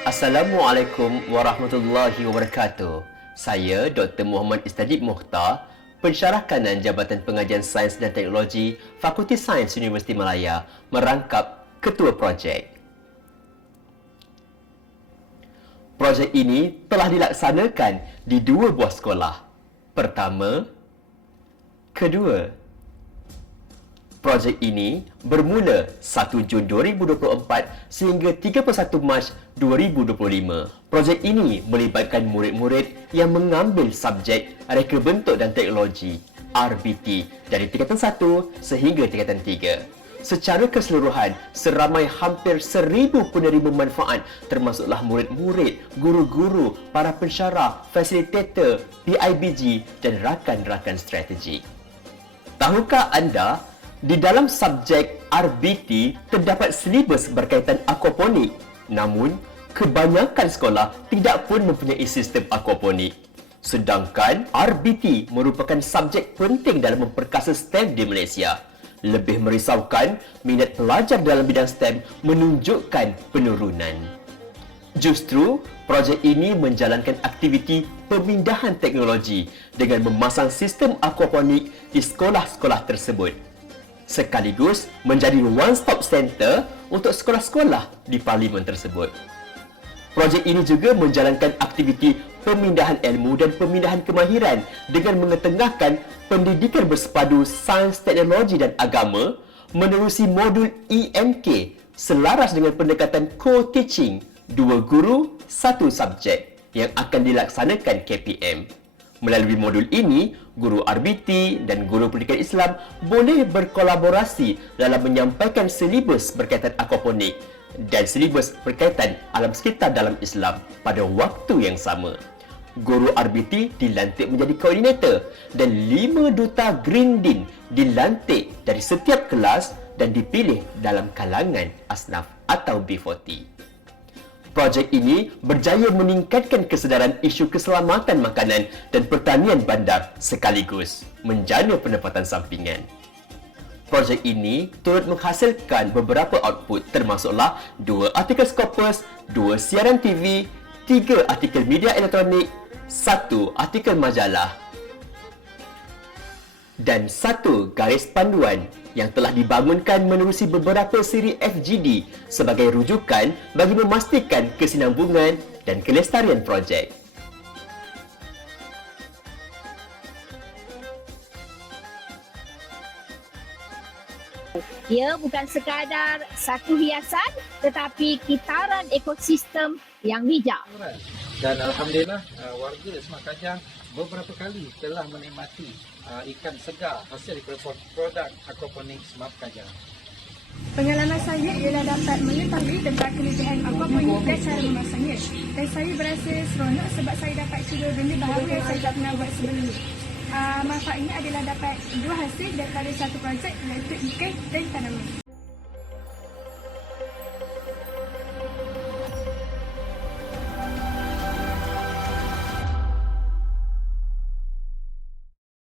Assalamualaikum warahmatullahi wabarakatuh. Saya Dr. Muhammad Istadib Mukhtar, Pensyarah Kanan Jabatan Pengajian Sains dan Teknologi Fakulti Sains Universiti Malaya, merangkap Ketua Projek. Projek ini telah dilaksanakan di 2 buah sekolah. Pertama, kedua. Projek ini bermula 1 Jun 2024 sehingga 31 Mac 2025. Projek ini melibatkan murid-murid yang mengambil subjek Reka Bentuk dan Teknologi RBT dari tingkatan 1 sehingga tingkatan 3. Secara keseluruhan, seramai hampir 1,000 penerima manfaat termasuklah murid-murid, guru-guru, para pensyarah, fasilitator, PIBG dan rakan-rakan strategi. Tahukah anda, di dalam subjek RBT terdapat silibus berkaitan aquaponik. Namun, kebanyakan sekolah tidak pun mempunyai sistem aquaponik. Sedangkan RBT merupakan subjek penting dalam memperkasa STEM di Malaysia. Lebih merisaukan, minat pelajar dalam bidang STEM menunjukkan penurunan. Justru, projek ini menjalankan aktiviti pemindahan teknologi dengan memasang sistem aquaponik di sekolah-sekolah tersebut, sekaligus menjadi one-stop center untuk sekolah-sekolah di parlimen tersebut. Projek ini juga menjalankan aktiviti pemindahan ilmu dan pemindahan kemahiran dengan mengetengahkan pendidikan bersepadu sains, teknologi dan agama menerusi modul EMK selaras dengan pendekatan co-teaching 2 guru, 1 subjek yang akan dilaksanakan KPM. Melalui modul ini, guru RBT dan guru pendidikan Islam boleh berkolaborasi dalam menyampaikan silibus berkaitan aquaponik dan silibus berkaitan alam sekitar dalam Islam pada waktu yang sama. Guru RBT dilantik menjadi koordinator dan 5 duta Green Dean dilantik dari setiap kelas dan dipilih dalam kalangan asnaf atau B40. Projek ini berjaya meningkatkan kesedaran isu keselamatan makanan dan pertanian bandar sekaligus menjana pendapatan sampingan. Projek ini turut menghasilkan beberapa output termasuklah 2 artikel Scopus, 2 siaran TV, 3 artikel media elektronik, 1 artikel majalah dan 1 garis panduan yang telah dibangunkan menerusi beberapa siri FGD sebagai rujukan bagi memastikan kesinambungan dan kelestarian projek. Ia bukan sekadar satu hiasan tetapi kitaran ekosistem yang bijak. Dan alhamdulillah warga Semak Kajang beberapa kali telah menikmati ikan segar hasil daripada produk aquaponik Semak Kajang. Pengalaman saya ialah dapat mengetahui tentang kelebihan aquaponik dan cara memasangnya. Dan saya berasa seronok sebab saya dapat cuba benda baharu yang saya tak pernah buat sebelum ini. Manfaatnya adalah dapat 2 hasil daripada satu projek iaitu ikan dan tanaman.